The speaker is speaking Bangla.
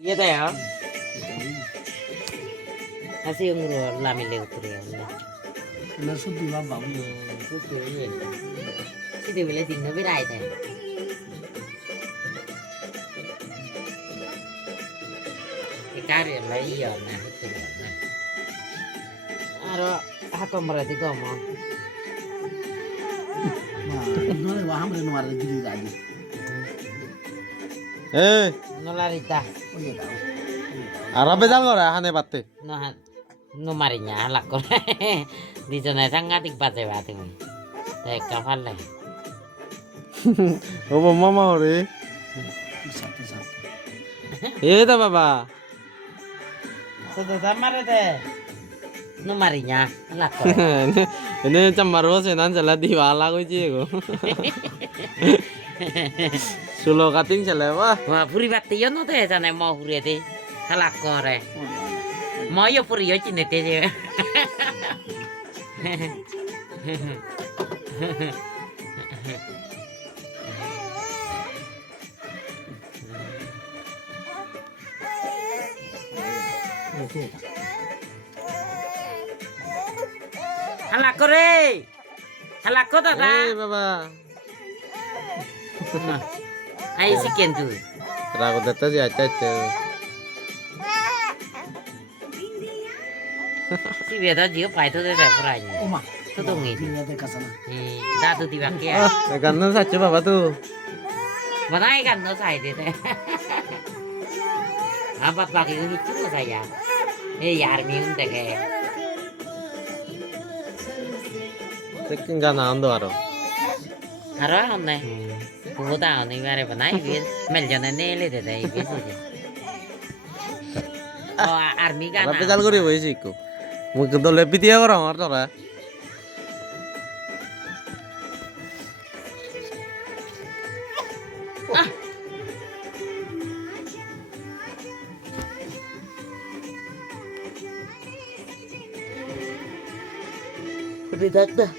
Iya teh ya. Masih ngurus lami lewat ya. Nó sút đi vào bóng. Chút xíu gì. Chứ điều lấy tình nó biết ai thầy. Cái cá này lấy giờ nè, hết tiền nè. À đó, con mà thì có mà. Mà nó lại vào bên ngoài là gì vậy? এ No la rita. Ôi giời ơi. Arabe জাল করে হানে পাতে No marinya lah kok. Di sana sangat ikpat saya batu. Teh kapal lah. ও মামা রে Satu satu. এ দা বাবা Sudah sama teh. No marinya lah kok. এনে চাম্বার বসে না চালা দিওয়ালা কইছি গো সুলো কাটিং চালে বা Wah, puri bati yo no teh sana mau puri teh. Halak kok re. Mau yo puri yo cine teh. Halak kok re. Halak kok এ tata. বাবা Ayo sikian tuh. রাগো দত্তা যে আচ্ছা আচ্ছা Si beda dia pai tuh deh peranya. Oma. Tuh dong ini. Dia ada ke sana. Dah tuh dipakai. গান সাচ্চে বাবা তো Mana ikan no saya deh. Apa pakai ini cuma saya. Yar miun deh kayak. তেকিং গান আনন্দ আরো Harus aneh. Kubu tahu nih mere panai bis. Meljana nele deh deh bis aja. Oh army kan. Arabe জাল করে বইছি কো মুখ তো লেপি দিয়া করো আমার তোরা Udah dah.